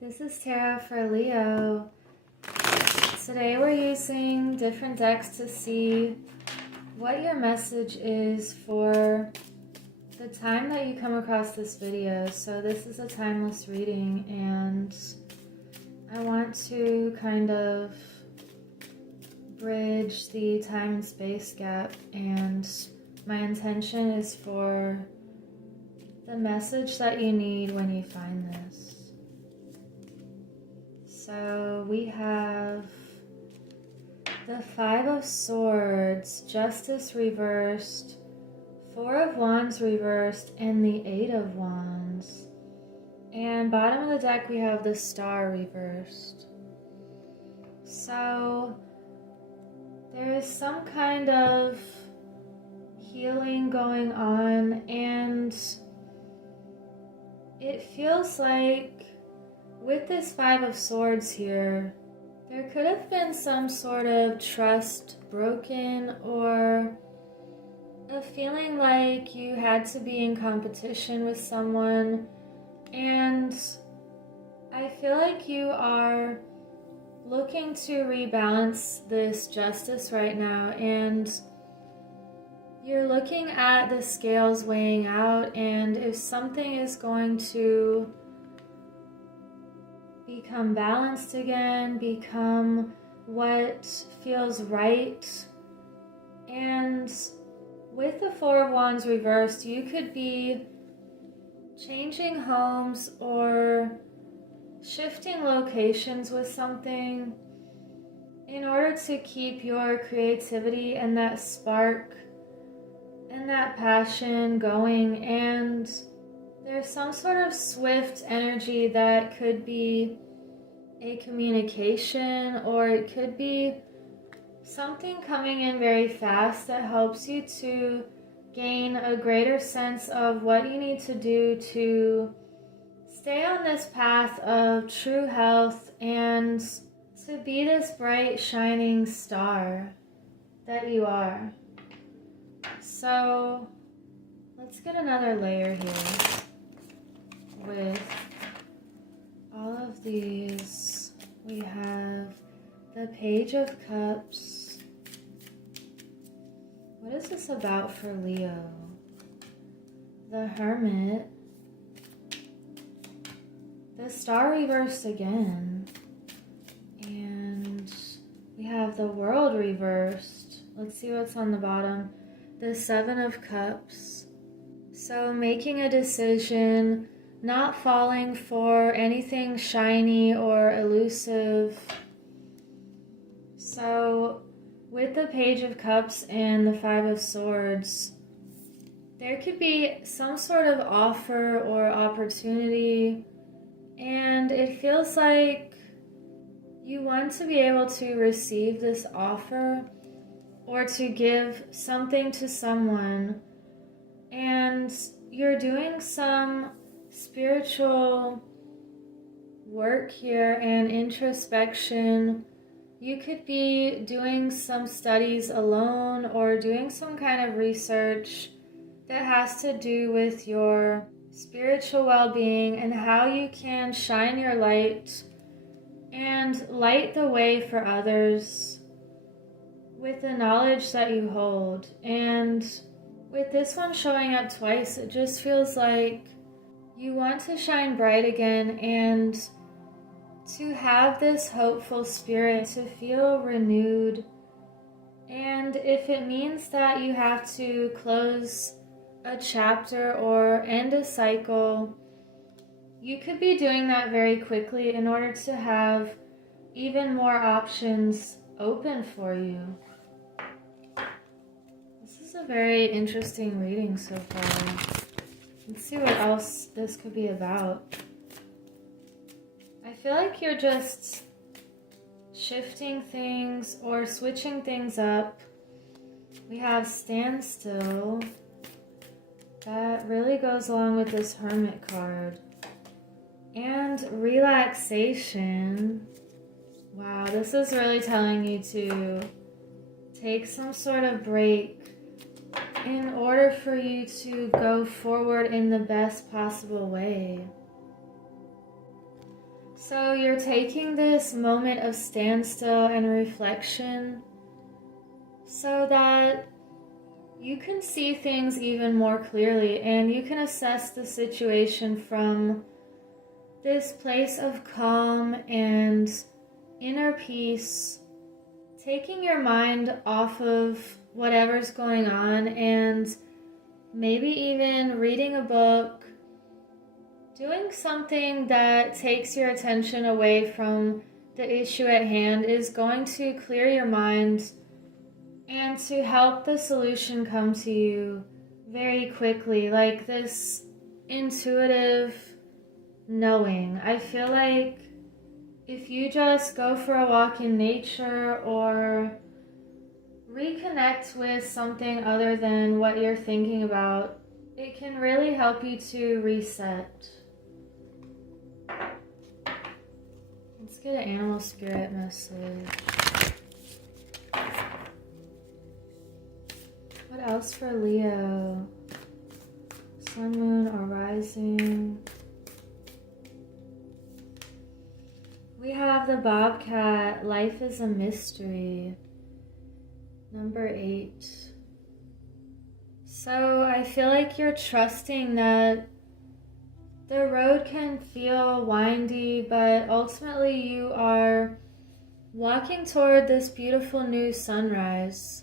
This is Tara for Leo. Today we're using different decks to see what your message is for the time that you come across this video. So this is a timeless reading and I want to kind of bridge the time and space gap, and my intention is for the message that you need when you find this. So we have the Five of Swords, Justice reversed, Four of Wands reversed, and the Eight of Wands. And bottom of the deck we have the Star reversed. So there is some kind of healing going on, and it feels like with this Five of Swords here, there could have been some sort of trust broken, or a feeling like you had to be in competition with someone, and I feel like you are looking to rebalance this justice right now, and you're looking at the scales weighing out, and if something is going to become balanced again, become what feels right. And with the Four of Wands reversed, you could be changing homes or shifting locations with something in order to keep your creativity and that spark and that passion going. And there's some sort of swift energy that could be a communication, or it could be something coming in very fast that helps you to gain a greater sense of what you need to do to stay on this path of true health and to be this bright, shining star that you are. So let's get another layer here with all of these. We have the Page of Cups. What is this about for Leo? The Hermit. The Star reversed again. And we have the World reversed. Let's see what's on the bottom. The Seven of Cups. So making a decision, not falling for anything shiny or elusive. So with the Page of Cups and the Five of Swords, there could be some sort of offer or opportunity, and it feels like you want to be able to receive this offer or to give something to someone, and you're doing some spiritual work here and introspection. You could be doing some studies alone or doing some kind of research that has to do with your spiritual well-being and how you can shine your light and light the way for others with the knowledge that you hold. And with this one showing up twice, it just feels like you want to shine bright again and to have this hopeful spirit, to feel renewed. And if it means that you have to close a chapter or end a cycle, you could be doing that very quickly in order to have even more options open for you. This is a very interesting reading so far. Let's see what else this could be about. I feel like you're just shifting things or switching things up. We have standstill. That really goes along with this Hermit card. And relaxation. Wow, this is really telling you to take some sort of break in order for you to go forward in the best possible way. So you're taking this moment of standstill and reflection so that you can see things even more clearly and you can assess the situation from this place of calm and inner peace, taking your mind off of whatever's going on and maybe even reading a book, doing something that takes your attention away from the issue at hand is going to clear your mind and to help the solution come to you very quickly, like this intuitive knowing. I feel like if you just go for a walk in nature or reconnect with something other than what you're thinking about, it can really help you to reset. Let's get an animal spirit message. What else for Leo? Sun, moon, or rising? We have the bobcat. Life is a mystery. Number 8. So I feel like you're trusting that the road can feel windy, but ultimately you are walking toward this beautiful new sunrise.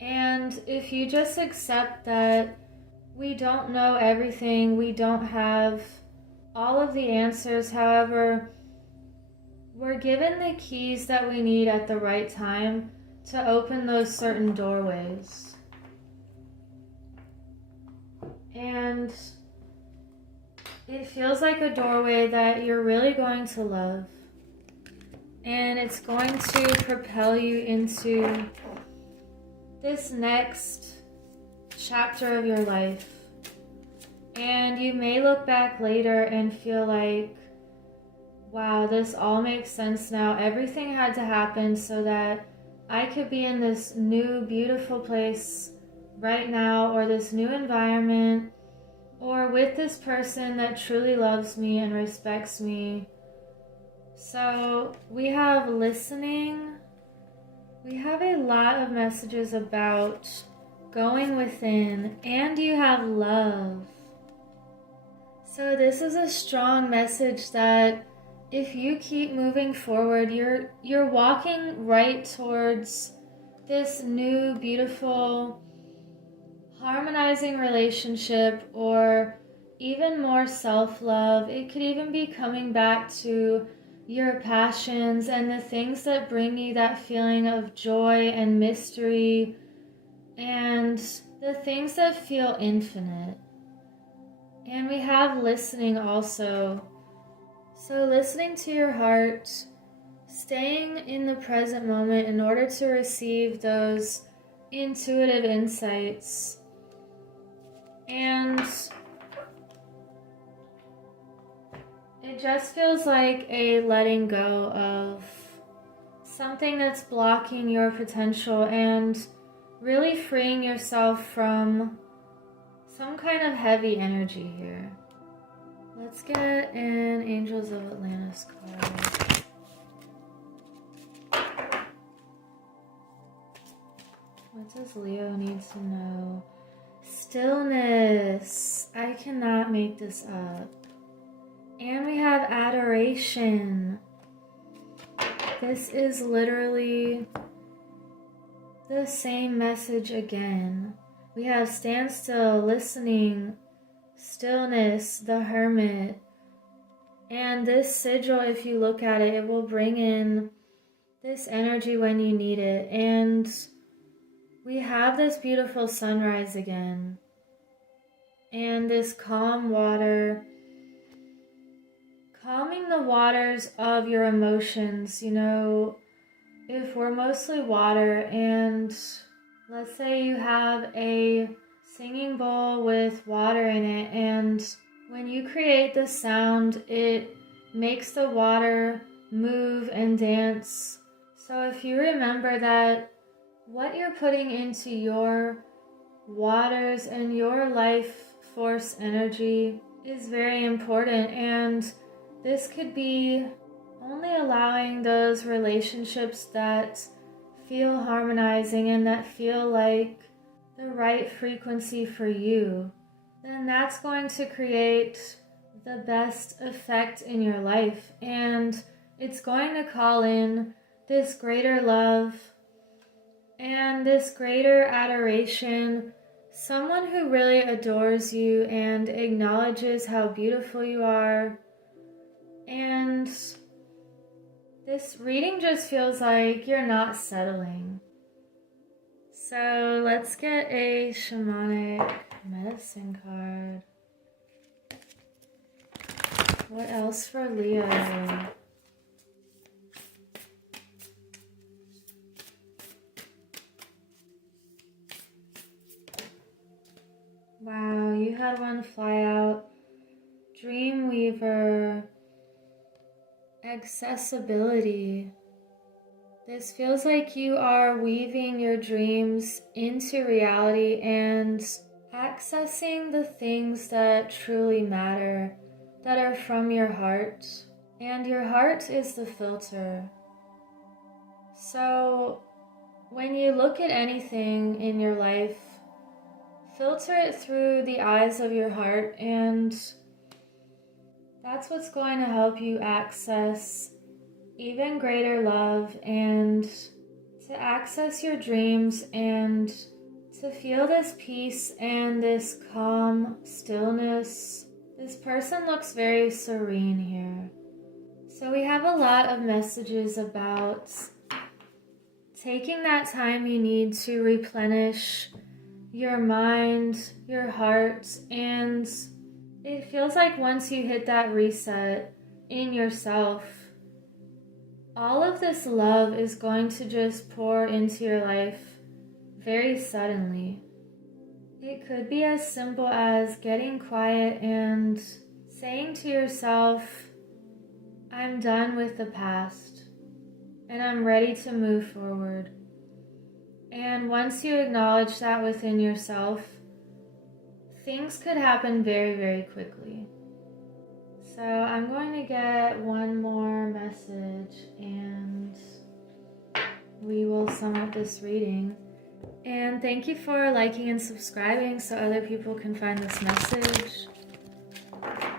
And if you just accept that we don't know everything, we don't have all of the answers, however, we're given the keys that we need at the right time to open those certain doorways. And it feels like a doorway that you're really going to love. And it's going to propel you into this next chapter of your life. And you may look back later and feel like, wow, this all makes sense now. Everything had to happen so that I could be in this new beautiful place right now, or this new environment, or with this person that truly loves me and respects me. So we have listening. We have a lot of messages about going within, and you have love. So this is a strong message that if you keep moving forward, you're walking right towards this new, beautiful, harmonizing relationship, or even more self-love. It could even be coming back to your passions and the things that bring you that feeling of joy and mystery, and the things that feel infinite. And we have listening also. So listening to your heart, staying in the present moment in order to receive those intuitive insights. And it just feels like a letting go of something that's blocking your potential and really freeing yourself from some kind of heavy energy here. Let's get an Angels of Atlantis card. What does Leo need to know? Stillness. I cannot make this up. And we have adoration. This is literally the same message again. We have standstill, listening, stillness, the hermit. And this sigil, if you look at it, it will bring in this energy when you need it. And we have this beautiful sunrise again. And this calm water, calming the waters of your emotions. You know, if we're mostly water, and let's say you have a singing bowl with water in it, and when you create the sound, it makes the water move and dance. So if you remember that what you're putting into your waters and your life force energy is very important, and this could be only allowing those relationships that feel harmonizing and that feel like the right frequency for you. Then that's going to create the best effect in your life, and it's going to call in this greater love and this greater adoration, someone who really adores you and acknowledges how beautiful you are. And this reading just feels like you're not settling. So let's get a shamanic medicine card. What else for Leo? Wow, you had one fly out. Dreamweaver. Accessibility. This feels like you are weaving your dreams into reality and accessing the things that truly matter, that are from your heart. And your heart is the filter. So when you look at anything in your life, filter it through the eyes of your heart, and that's what's going to help you access even greater love and to access your dreams and to feel this peace and this calm stillness. This person looks very serene here. So we have a lot of messages about taking that time you need to replenish your mind, your heart, and it feels like once you hit that reset in yourself, all of this love is going to just pour into your life very suddenly. It could be as simple as getting quiet and saying to yourself, I'm done with the past and I'm ready to move forward. And once you acknowledge that within yourself, things could happen very, very quickly. So I'm going to get one more message and we will sum up this reading. And thank you for liking and subscribing so other people can find this message.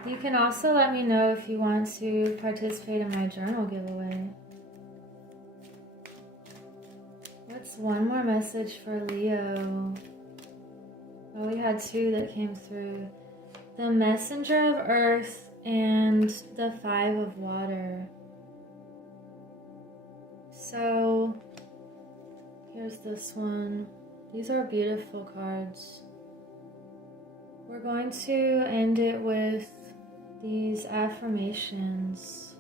You can also let me know if you want to participate in my journal giveaway. What's one more message for Leo? Oh, we had two that came through. The Messenger of Earth and the Five of Water. So here's this one. These are beautiful cards. We're going to end it with these affirmations.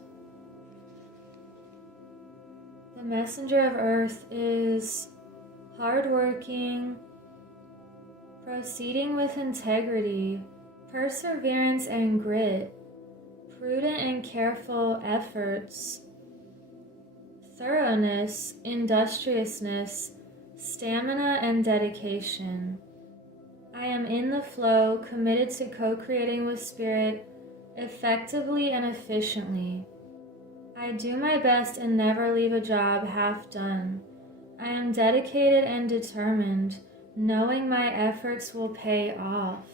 The Messenger of Earth is hardworking, proceeding with integrity, perseverance and grit, prudent and careful efforts, thoroughness, industriousness, stamina, and dedication. I am in the flow, committed to co-creating with Spirit effectively and efficiently. I do my best and never leave a job half done. I am dedicated and determined, knowing my efforts will pay off.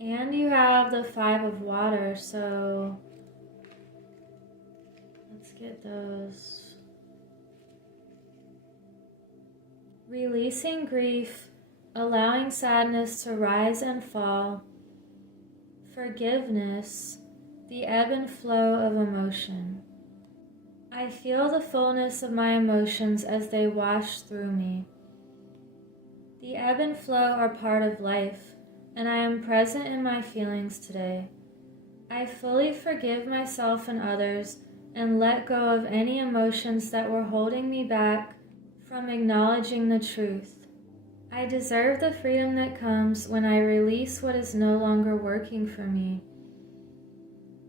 And you have the Five of Water, so let's get those. Releasing grief, allowing sadness to rise and fall, forgiveness, the ebb and flow of emotion. I feel the fullness of my emotions as they wash through me. The ebb and flow are part of life, and I am present in my feelings today. I fully forgive myself and others and let go of any emotions that were holding me back from acknowledging the truth. I deserve the freedom that comes when I release what is no longer working for me.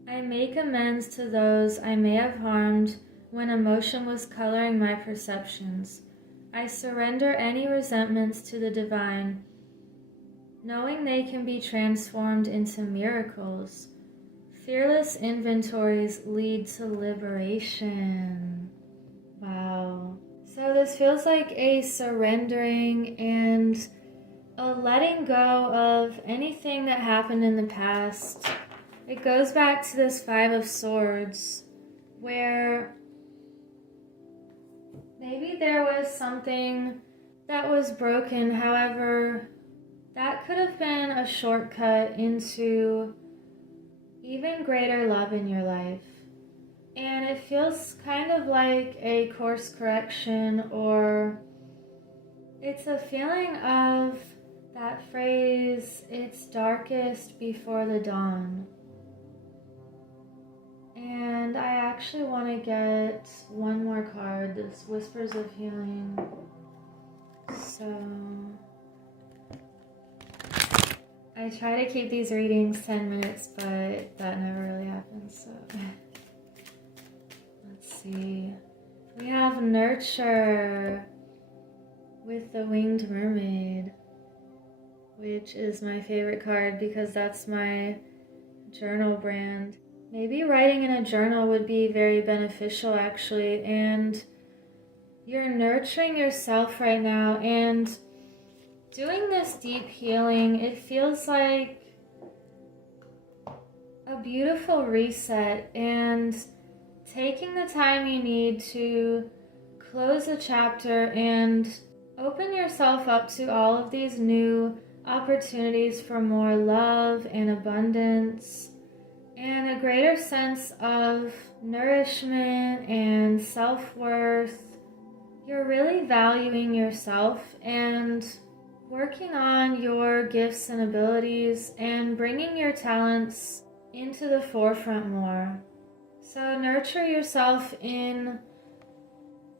I make amends to those I may have harmed when emotion was coloring my perceptions. I surrender any resentments to the divine, knowing they can be transformed into miracles. Fearless inventories lead to liberation. Wow. So this feels like a surrendering and a letting go of anything that happened in the past. It goes back to this Five of Swords, where maybe there was something that was broken. However, that could have been a shortcut into even greater love in your life. And it feels kind of like a course correction, or it's a feeling of that phrase, it's darkest before the dawn. And I actually want to get one more card, this Whispers of Healing. So I try to keep these readings 10 minutes, but that never really happens, so let's see. We have Nurture with the Winged Mermaid, which is my favorite card because that's my journal brand. Maybe writing in a journal would be very beneficial, actually, and you're nurturing yourself right now and doing this deep healing. It feels like a beautiful reset and taking the time you need to close a chapter and open yourself up to all of these new opportunities for more love and abundance and a greater sense of nourishment and self-worth. You're really valuing yourself and working on your gifts and abilities and bringing your talents into the forefront more. So nurture yourself in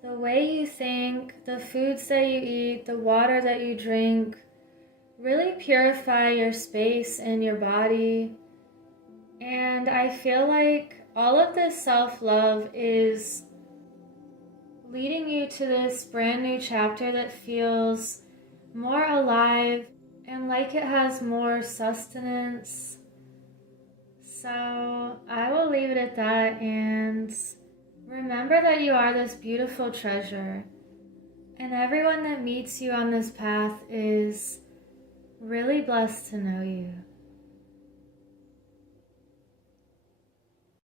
the way you think, the foods that you eat, the water that you drink. Really purify your space and your body. And I feel like all of this self-love is leading you to this brand new chapter that feels more alive and like it has more sustenance. So I will leave it at that, and remember that you are this beautiful treasure, and everyone that meets you on this path is really blessed to know you.